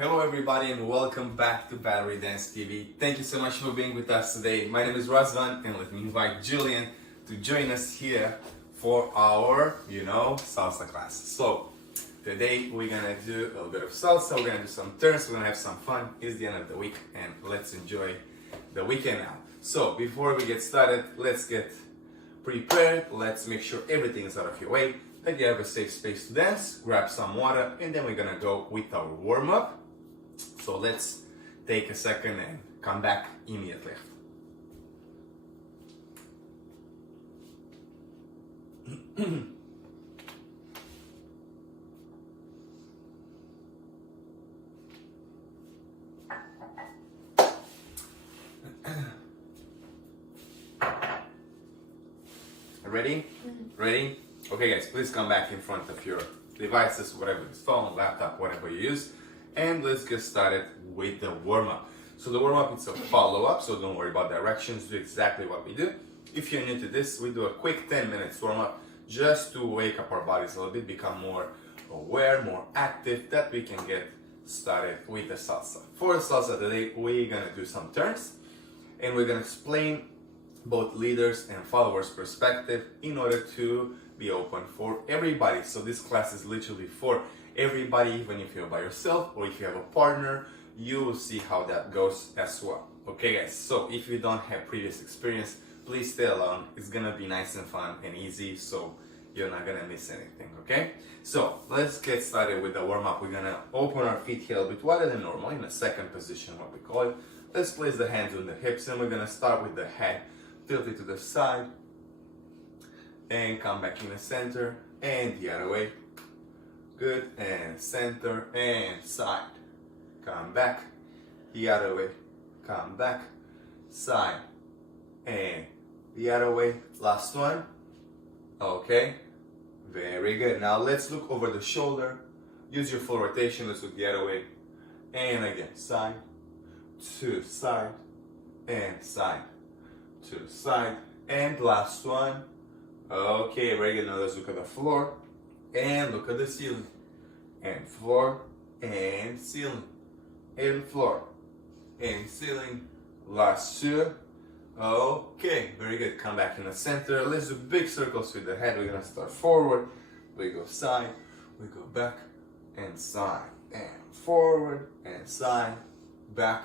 Hello everybody and welcome back to Battery Dance TV. Thank you so much for being with us today. My name is Razvan and let me invite Julian to join us here for our, salsa class. So today we're gonna do a little bit of salsa, we're gonna do some turns, we're gonna have some fun. It's the end of the week and let's enjoy the weekend now. So before we get started, let's get prepared. Let's make sure everything is out of your way, that you have a safe space to dance, grab some water, and then we're gonna go with our warm-up. So let's take a second and come back immediately. Ready? Ready? Okay guys, please come back in front of your devices, whatever it's phone, laptop, whatever you use. And let's get started with the warm-up. So the warm-up is a follow-up, so don't worry about directions, do exactly what we do. If you're new to this, we do a quick 10 minutes warm-up just to wake up our bodies a little bit, become more aware, more active, that we can get started with the salsa. For the salsa today, we're gonna do some turns and we're gonna explain both leaders and followers perspective in order to be open for everybody. So this class is literally for everybody, even if you're by yourself or if you have a partner, you will see how that goes as well. Okay guys, so if you don't have previous experience, please stay along. It's gonna be nice and fun and easy, so you're not gonna miss anything, okay? So let's get started with the warm-up. We're gonna open our feet here a bit wider than normal, in the second position, what we call it. Let's place the hands on the hips and we're gonna start with the head tilted to the side and come back in the center and the other way. Good, and center and side. Come back, the other way. Come back, side, and the other way. Last one. Okay, very good. Now let's look over the shoulder. Use your full rotation. Let's look the other way. And again, side, to side, and side, to side. And last one. Okay, very good. Now let's look at the floor. And look at the ceiling, and floor, and ceiling, and floor, and ceiling. Last two. Okay, very good. Come back in the center. Let's do big circles with the head. We're gonna start forward. We go side, we go back, and side, and forward, and side, back,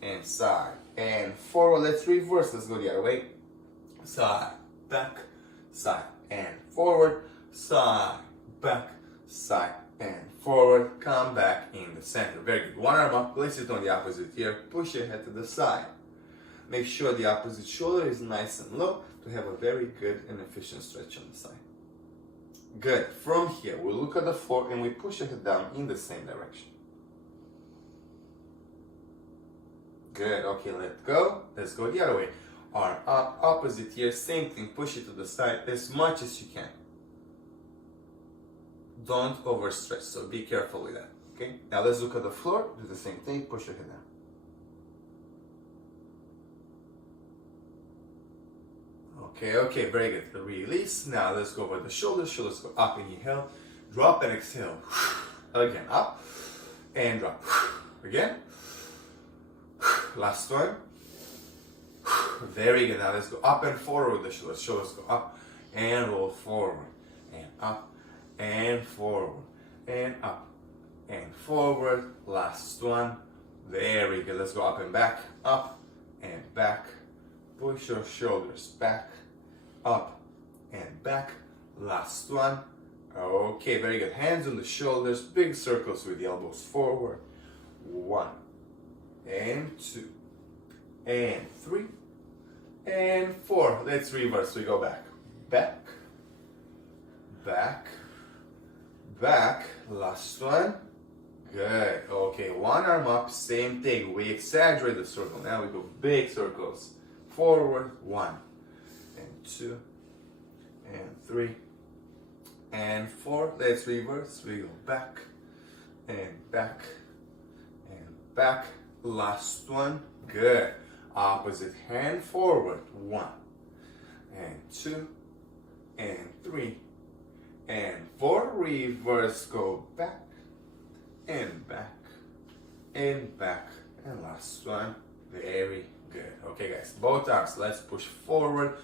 and side, and forward. Let's reverse. Let's go the other way. Side, back, side, and forward, side, back, side, and forward. Come back in the center. Very good. One arm up, place it on the opposite ear, push your head to the side. Make sure the opposite shoulder is nice and low to have a very good and efficient stretch on the side. Good. From here, we look at the floor and we push your head down in the same direction. Good. Okay, let go. Let's go the other way. Arm up, opposite ear, same thing, push it to the side as much as you can. Don't overstretch, so be careful with that, okay? Now let's look at the floor, do the same thing, push your head down. Okay, very good. Release. Now let's go over the shoulders, shoulders go up, inhale, drop and exhale. Again, up and drop. Again. Last one. Very good. Now let's go up and forward with the shoulders. Shoulders go up and roll forward and up and forward and up and forward. Last one. Very good. Let's go up and back, up and back. Push your shoulders back, up and back. Last one. Okay, very good. Hands on the shoulders, big circles with the elbows forward. 1 and 2 and 3 and 4. Let's reverse. We go back, back, back, back. Last one. Good. Okay, one arm up, same thing. We exaggerate the circle. Now we go big circles. Forward, 1 and 2 and 3 and 4. Let's reverse. We go back and back and back. Last one. Good. Opposite hand forward. 1 and 2 and 3 and 4. Reverse. Go back and back and back, and last one. Very good. Okay guys, both arms, let's push forward.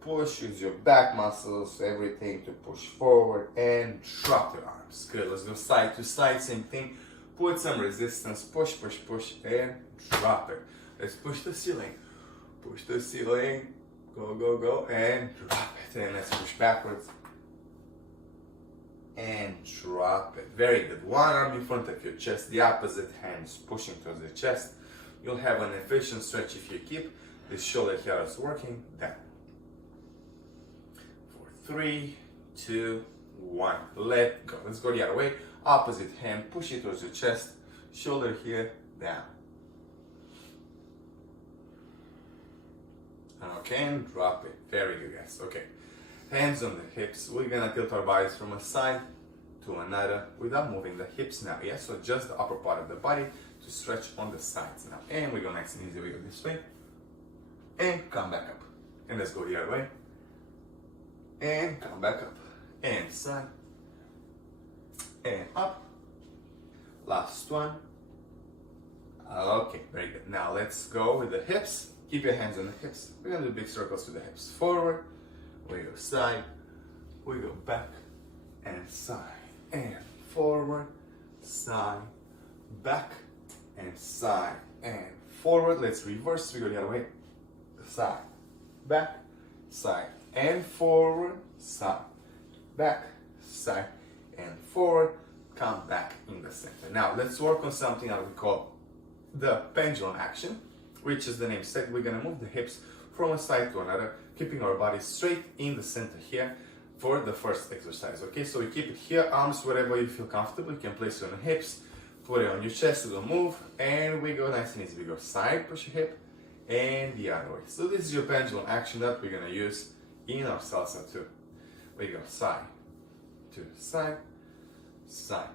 Push, use your back muscles, everything to push forward, and drop your arms. Good, let's go side to side, same thing. Put some resistance, push, push, push, and drop it. Let's push the ceiling. Push the ceiling, go, go, go, and drop it. And let's push backwards. And drop it. Very good. One arm in front of your chest, the opposite hands pushing towards the chest. You'll have an efficient stretch if you keep this shoulder here is working. Down. 4, 3, 2, 1. Let go. Let's go the other way. Opposite hand, push it towards your chest. Shoulder here, down. Okay, and drop it. Very good, guys. Okay. Hands on the hips. We're gonna tilt our bodies from a side to another without moving the hips now. Yeah, so just the upper part of the body to stretch on the sides now. And we go nice and easy. We go this way. And come back up. And let's go the other way. And come back up. And side. And up. Last one. Okay, very good. Now let's go with the hips. Keep your hands on the hips. We're gonna do big circles to the hips. Forward. We go side. We go back. And side. And forward. Side. Back. And side. And forward. Let's reverse. We go the other way. Side. Back. Side. And forward. Side. Back. Side. And forward. Come back in the center. Now let's work on something that we call the pendulum action, which is the name said. We're gonna move the hips from a side to another, keeping our body straight in the center here for the first exercise. Okay, so we keep it here, arms wherever you feel comfortable. You can place it on the hips, put it on your chest, so don't move, and we go nice and easy. We go side, push your hip, and the other way. So this is your pendulum action that we're gonna use in our salsa too. We go side to side, side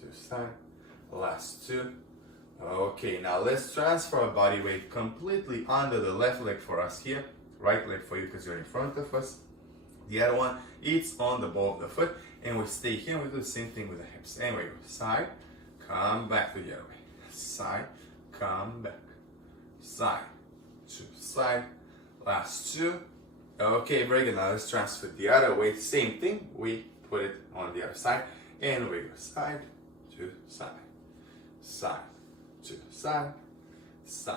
to side, last two. Okay, now let's transfer our body weight completely under the left leg for us here, right leg for you because you're in front of us. The other one, it's on the ball of the foot, and we stay here and we do the same thing with the hips. And we go side, come back to the other way. Side, come back. Side to side, last two. Okay, very good. Now let's transfer the other way. Same thing, we put it on the other side, and we go side to side, side to side, side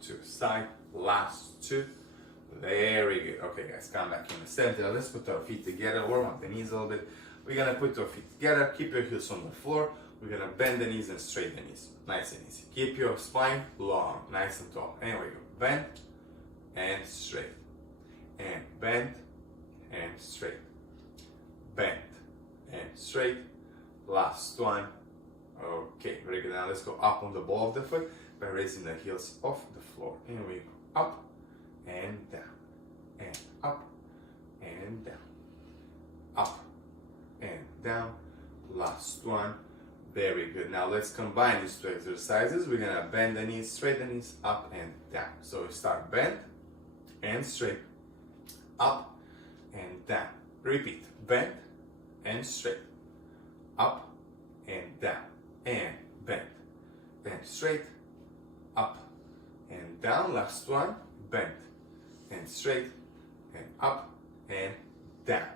to side, last two. Very good. Okay guys, come back in the center. Let's put our feet together, warm up the knees a little bit. We're gonna put our feet together, keep your heels on the floor. We're gonna bend the knees and straighten the knees. Nice and easy. Keep your spine long, nice and tall. And we go bend and straight. And bend and straight. Bend and straight. Last one. Okay, very good. Now let's go up on the ball of the foot by raising the heels off the floor. And we go up and down, and up and down, up and down. Last one. Very good. Now let's combine these two exercises. We're gonna bend the knees, straighten the knees, up and down. So we start bend and straight, up and down. Repeat, bend and straight, up and down, and bend and straight, up and down. Last one, bend and straight and up and down.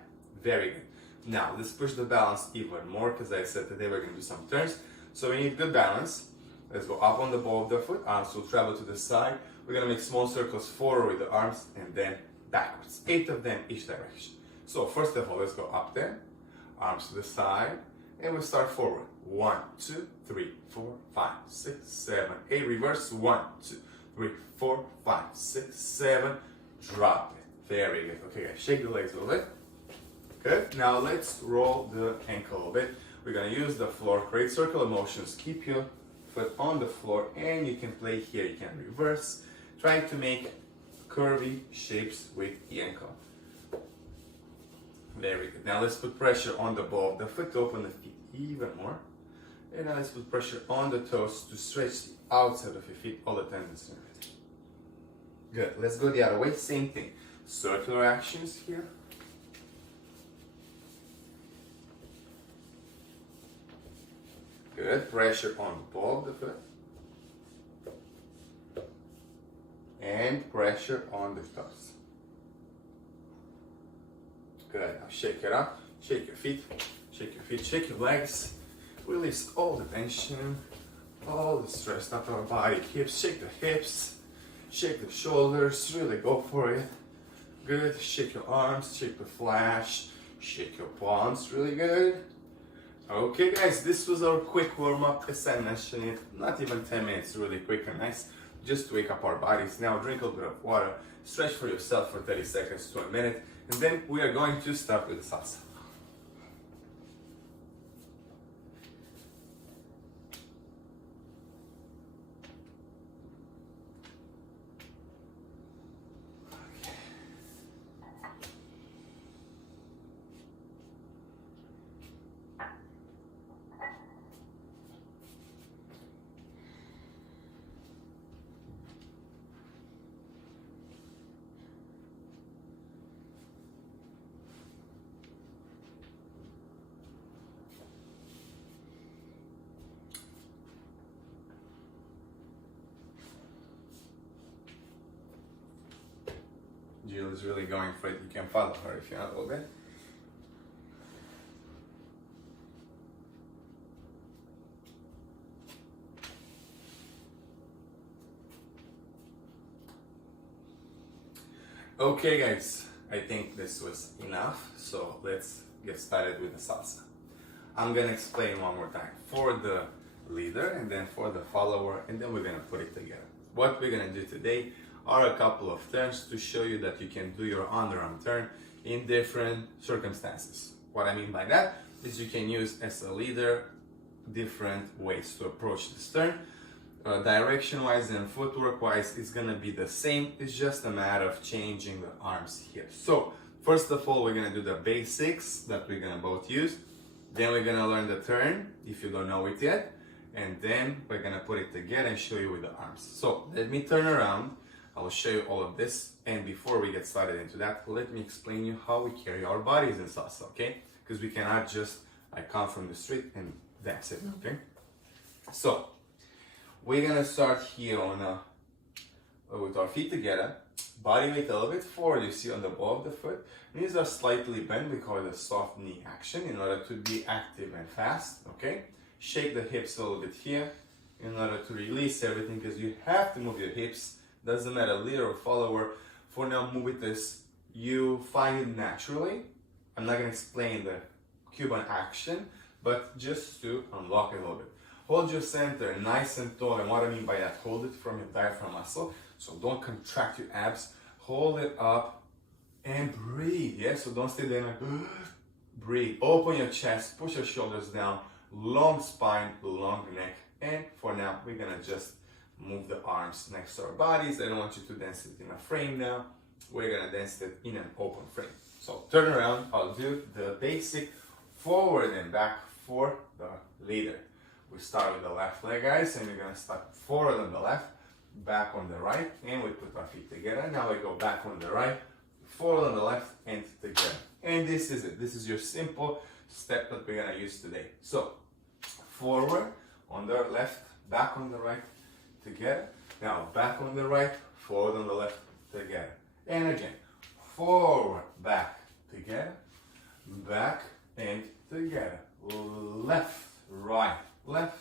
Very good. Now let's push the balance even more, because I said today we're going to do some turns. So we need good balance. Let's go up on the ball of the foot. Arms will travel to the side. We're going to make small circles forward with the arms and then backwards. 8 of them each direction. So first of all, let's go up there. Arms to the side. And we start forward. 1, 2, 3, 4, 5, 6, 7, 8. Reverse. 1, 2, 3, 4, 5, 6, 7. Drop it. Very good. Okay guys, shake the legs a little bit. Good. Now let's roll the ankle a little bit. We're gonna use the floor. Create circular motions. Keep your foot on the floor, and you can play here. You can reverse, trying to make curvy shapes with the ankle. Very good. Now let's put pressure on the ball of the foot to open the feet even more. And now let's put pressure on the toes to stretch the outside of your feet, all the tendons and everything. Good. Let's go the other way. Same thing. Circular actions here. Good. Pressure on the ball of the foot. pressure on the toes. Good. Now shake it up. Shake your feet. Shake your feet. Shake your legs. Release all the tension, all the stress out of our body. Hips. Shake the hips. Shake the shoulders. Really go for it. Good. Shake your arms. Shake the flash. Shake your palms. Really good. Okay, guys. This was our quick warm up. As I mentioned it, not even 10 minutes. Really quick and nice. Just to wake up our bodies. Now drink a little bit of water. Stretch for yourself for 30 seconds to a minute. And then we are going to start with salsa. Jill is really going for it. You can follow her if you want a little bit. Okay guys, I think this was enough. So let's get started with the salsa. I'm gonna explain one more time for the leader and then for the follower, and then we're gonna put it together. What we're gonna do today are a couple of turns to show you that you can do your underarm turn in different circumstances. What I mean by that is you can use as a leader different ways to approach this turn. Direction wise and footwork wise is gonna be the same. It's just a matter of changing the arms here. So first of all, we're gonna do the basics that we're gonna both use. Then we're gonna learn the turn if you don't know it yet. And then we're gonna put it together and show you with the arms. So let me turn around. I will show you all of this, and before we get started into that, let me explain you how we carry our bodies in salsa, okay? Because we cannot just come from the street and that's it, okay? So we're gonna start here on with our feet together, body weight a little bit forward. You see on the ball of the foot, knees are slightly bent. We call it a soft knee action in order to be active and fast, okay? Shake the hips a little bit here in order to release everything, because you have to move your hips. Doesn't matter, leader or follower. For now, move with this. You find it naturally. I'm not gonna explain the Cuban action, but just to unlock it a little bit. Hold your center nice and tall, and what I mean by that, hold it from your diaphragm muscle. So don't contract your abs. Hold it up and breathe. Yeah, so don't stay there like breathe. Open your chest, push your shoulders down, long spine, long neck. And for now, we're gonna just move the arms next to our bodies. I don't want you to dance it in a frame now. We're gonna dance it in an open frame. So turn around, I'll do the basic forward and back for the leader. We start with the left leg, guys, and we're gonna start forward on the left, back on the right, and we put our feet together. Now we go back on the right, forward on the left, and together. And this is it. This is your simple step that we're gonna use today. So forward on the left, back on the right, together. Now back on the right, forward on the left, together. And again, forward, back, together, back and together. Left, right, left,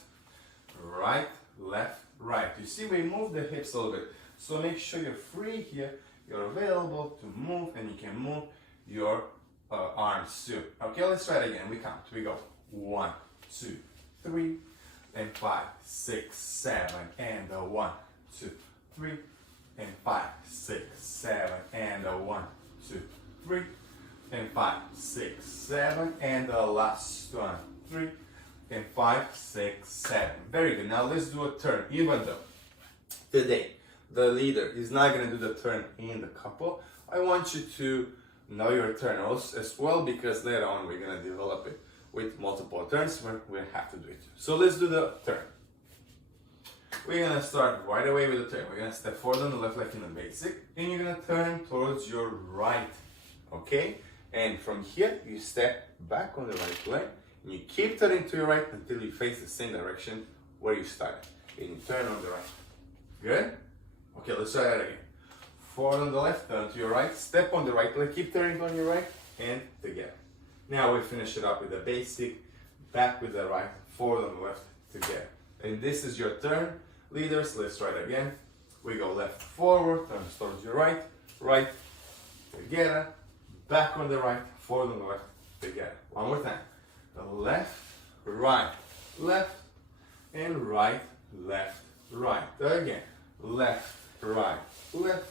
right, left, right. You see, we move the hips a little bit. So make sure you're free here. You're available to move, and you can move your arms too. Okay, let's try it again. We count. We go 1, 2, 3. And 5, 6, 7, and 1, 2, 3, and 5, 6, 7, and 1, 2, 3, and 5, 6, 7, and the last one, 3, and 5, 6, 7. Very good. Now let's do a turn. Even though today the leader is not going to do the turn in the couple, I want you to know your turn as well, because later on we're going to develop it with multiple turns where we have to do it. So let's do the turn. We're gonna start right away with the turn. We're gonna step forward on the left leg in the basic, and you're gonna turn towards your right, okay? And from here, you step back on the right leg, and you keep turning to your right until you face the same direction where you started. And you turn on the right. Good? Okay, let's try that again. forward on the left, turn to your right, step on the right leg, keep turning on your right, and together. Now we finish it up with the basic, back with the right, forward on the left, together. And this is your turn. Leaders, let's try it again. We go left, forward, turn towards your right, right, together, back on the right, forward on the left, together. One more time. Left, right, left, and right, left, right. Again, left, right, left,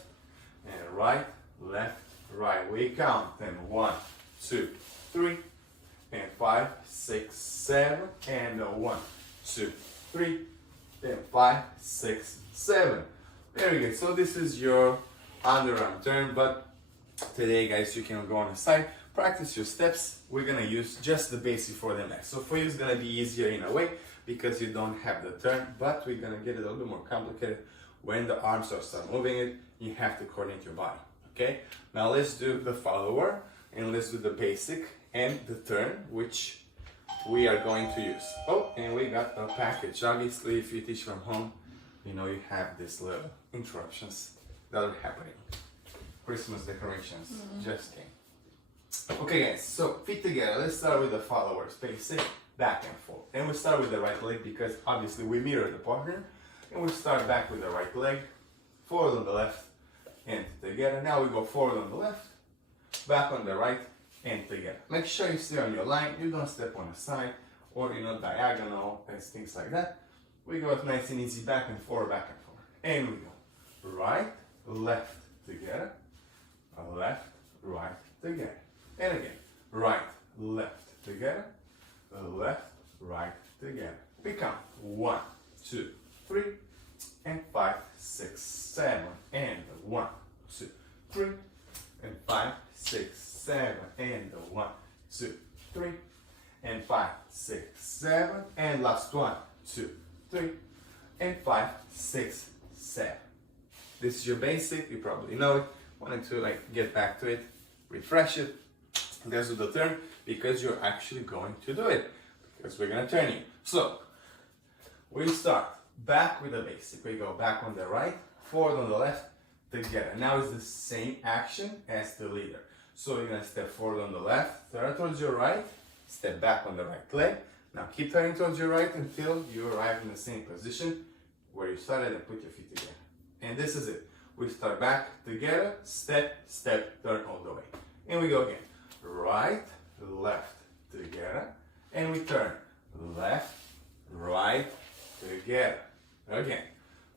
and right, left, right. We count. And 1, 2, 3, and 5, 6, 7, and 1, 2, 3, and 5, 6, 7. Very good. So this is your underarm turn, but today, guys, you can go on the side, practice your steps. We're gonna use just the basic for the next. So for you, it's gonna be easier in a way because you don't have the turn, but we're gonna get it a little bit more complicated. When the arms are start moving it, you have to coordinate your body, okay? Now let's do the follower, and let's do the basic and the turn, which we are going to use. Oh, and we got a package. Obviously, if you teach from home, you know you have these little interruptions that are happening. Christmas decorations just came. Okay, guys, so feet together. Let's start with the followers, basic, back and forth. And we start with the right leg because obviously we mirror the partner. And we start back with the right leg, forward on the left, and together. Now we go forward on the left, back on the right, and together. Make sure you stay on your line. You don't step on the side or diagonal and things like that. We go nice and easy back and forth, and we go right, left, together, left, right, together, and again, right, left, together, left, right, together. We count 1, 2, 3, and 5, 6, 7, and 1, 2, 3, and 5, 6, 7, and 1, 2, 3, and 5, 6, 7, and last 1, 2, 3, and 5, 6, 7. This is your basic, you probably know it. Wanted to get back to it, refresh it. Let's do the turn because you're actually going to do it because we're gonna turn you. So we start back with the basic. We go back on the right, forward on the left, together. Now it's the same action as the leader. So you're gonna step forward on the left, turn towards your right, step back on the right leg. Now keep turning towards your right until you arrive in the same position where you started and put your feet together. And this is it. We start back together, step, step, turn all the way. And we go again. Right, left, together. And we turn left, right, together. Again.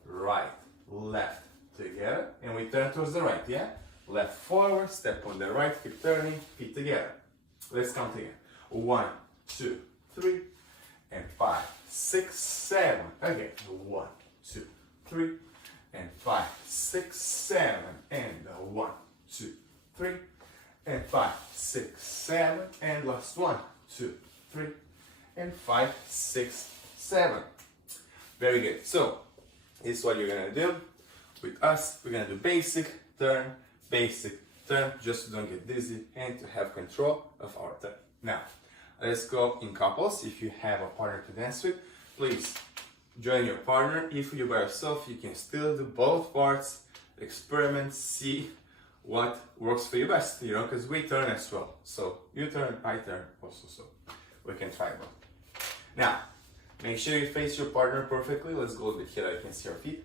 Right, left, together. And we turn towards the right, yeah? Left forward, step on the right, keep turning, feet together. Let's count again. 1, 2, 3, and 5, 6, 7. Again. 1, 2, 3, and 5, 6, 7, and 1, 2, 3, and 5, 6, 7, and last 1, 2, 3, and 5, 6, 7. Very good. So this is what you're gonna do with us. We're gonna do basic turn, just to don't get dizzy and to have control of our turn. Now let's go in couples. If you have a partner to dance with, please join your partner. If you're by yourself, you can still do both parts, experiment, see what works for you best, because we turn as well. So you turn, I turn also, so we can try both. Now, make sure you face your partner perfectly. Let's go a bit here, I can see our feet.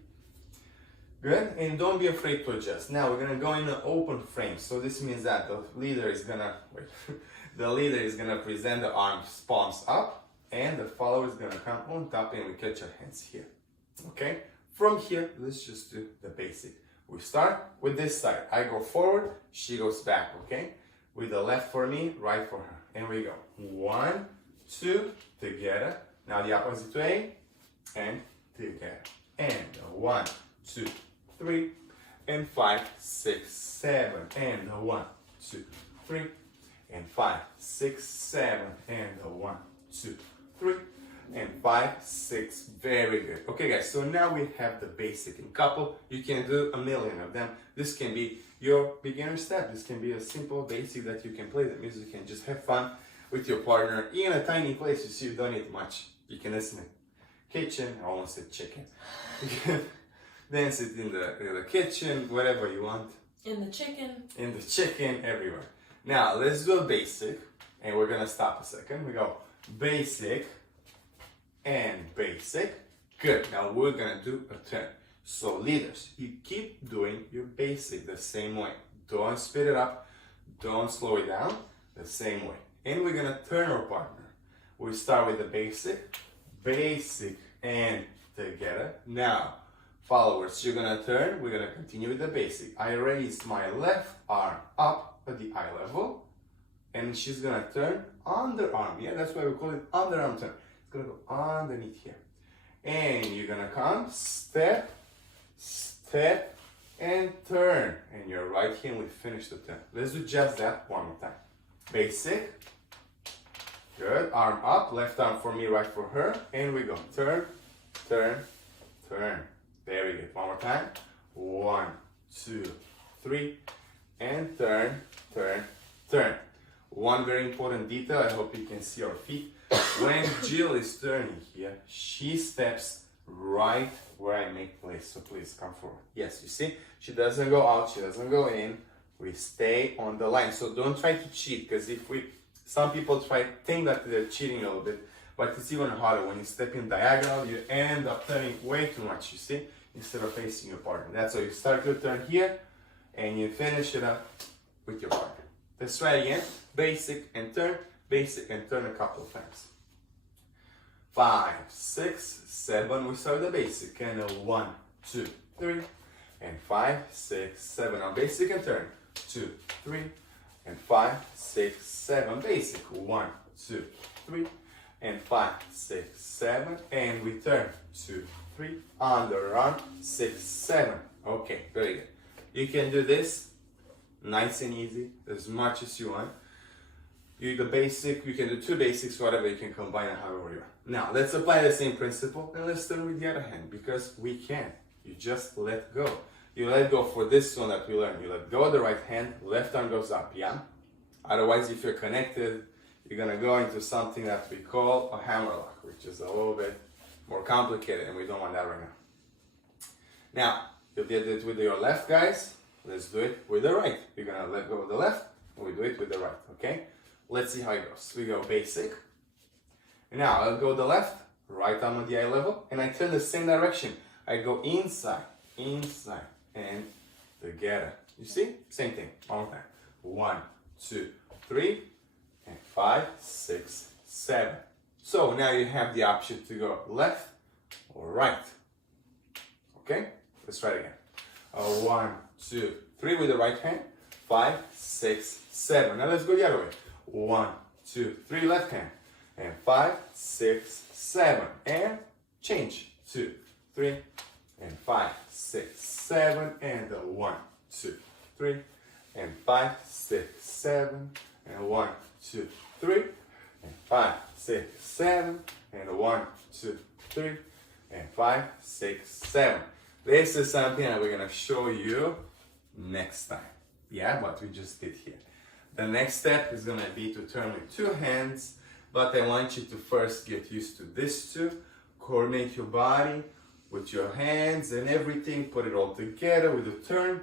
Good, and don't be afraid to adjust. Now we're gonna go in an open frame. So this means that the leader is gonna, present the arms, palms up, and the follower is gonna come on top and we catch our hands here. Okay? From here, let's just do the basic. We start with this side. I go forward, she goes back, okay? With the left for me, right for her. And we go 1, 2, together. Now the opposite way, and together. And 1, 2, 3, and 5, 6, 7, and 1, 2, 3, and 5, 6, 7, and 1, 2, 3, and 5, 6. Very good. Okay, guys, so now we have the basic in couple. You can do a million of them. This can be your beginner step. This can be a simple basic that you can play the music and just have fun with your partner in a tiny place. You see, you don't need much. You can listen in kitchen. I almost said chicken. Dance it in the kitchen, wherever you want. In the chicken. In the chicken, everywhere. Now, let's do a basic, and we're gonna stop a second. We go basic and basic. Good, now we're gonna do a turn. So leaders, you keep doing your basic the same way. Don't speed it up, don't slow it down, the same way. And we're gonna turn our partner. We start with the basic, basic, and together. Now, followers, you're gonna turn, we're gonna continue with the basic. I raise my left arm up at the eye level, and she's gonna turn underarm. Yeah, that's why we call it underarm turn. It's gonna go underneath here. And you're gonna come, step, step, and turn. And your right hand will finish the turn. Let's do just that one more time. Basic. Good. Arm up, left arm for me, right for her. And we go. Turn, turn, turn. Very good. One more time. 1, 2, 3. And turn, turn, turn. One very important detail, I hope you can see our feet. When Jill is turning here, she steps right where I make place. So please come forward. Yes, you see, she doesn't go out, she doesn't go in. We stay on the line. So don't try to cheat, because some people think that they're cheating a little bit, but it's even harder. When you step in diagonal, you end up turning way too much, you see, instead of facing your partner. That's how you start your turn here, and you finish it up with your partner. Let's try it again. Basic and turn a couple of times. 5, 6, 7. We start with the basic. And 1, 2, 3. And 5, 6, 7. Now basic and turn. 2, 3. And 5, 6, 7. Basic. 1, 2, 3. And 5, 6, 7. And we turn. 2, 3. Underarm. 6, 7. Okay, very good. You can do this nice and easy, as much as you want. You do the basic, you can do 2 basics, whatever, you can combine it however you want. Now, let's apply the same principle, and let's turn with the other hand, because we can. You just let go. You let go for this one that we learned. You let go of the right hand, left arm goes up, yeah? Otherwise, if you're connected, you're gonna go into something that we call a hammerlock, which is a little bit more complicated, and we don't want that right now. Now, you did it with your left, guys. Let's do it with the right. You're gonna let go of the left, and we do it with the right, okay? Let's see how it goes. We go basic. And now I'll go the left, right arm at the eye level, and I turn the same direction. I go inside, inside, and together. You see? Same thing. One more time. 1, 2, 3, and 5, 6, 7. So now you have the option to go left or right. Okay? Let's try it again. 1, 2, 3 with the right hand. 5, 6, 7. Now let's go the other way. 1, 2, 3 left hand. And 5, 6, 7. And change. 2, 3, and 5, 6, 7. And 1, 2, 3. And 5, 6, 7. And 1, 2, 3. And 5, 6, 7. And 1, 2, 3. And 5, 6, 7. This is something that we're gonna show you next time. Yeah, what we just did here. The next step is gonna be to turn with 2 hands, but I want you to first get used to this too. Coordinate your body with your hands and everything, put it all together with a turn.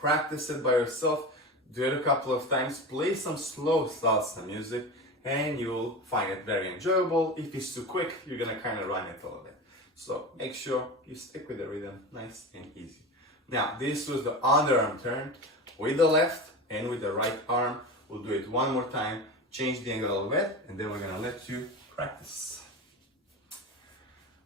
Practice it by yourself, do it a couple of times, play some slow salsa music, and you'll find it very enjoyable. If it's too quick, you're gonna kind of run it a little bit. So make sure you stick with the rhythm, nice and easy. Now, this was the underarm turn with the left and with the right arm. We'll do it one more time, change the angle a little bit, and then we're gonna let you practice.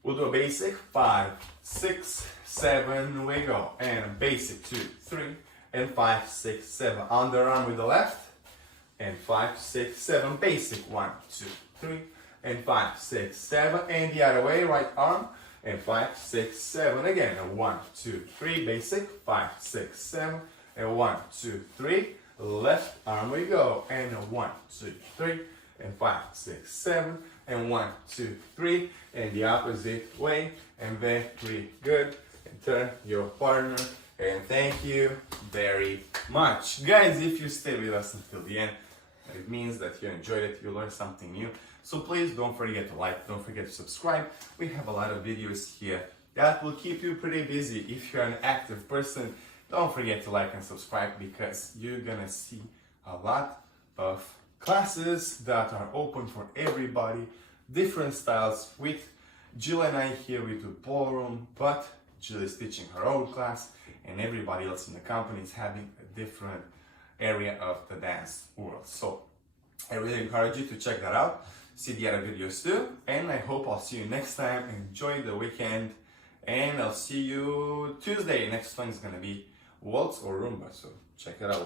We'll do a basic, 5, 6, 7, we go. And a basic, 2, 3, and 5, 6, 7. Underarm with the left, and 5, 6, 7. Basic, 1, 2, 3, and 5, 6, 7. And the other way, right arm, and 5, 6, 7. Again, 1, 2, 3. Basic, 5, 6, 7. And 1, 2, 3. Left arm we go. And 1, 2, 3. And 5, 6, 7. And 1, 2, 3. And the opposite way. And very good. And turn your partner. And thank you very much. Guys, if you stay with us until the end, it means that you enjoyed it, you learned something new. So please don't forget to like, don't forget to subscribe. We have a lot of videos here that will keep you pretty busy. If you're an active person, don't forget to like and subscribe, because you're gonna see a lot of classes that are open for everybody, different styles. With Jill and I here, we do ballroom, but Jill is teaching her own class, and everybody else in the company is having a different area of the dance world. So I really encourage you to check that out, see the other videos too, and I hope I'll see you next time. Enjoy the weekend, and I'll see you Tuesday. Next one is gonna be waltz or rumba, so check it out.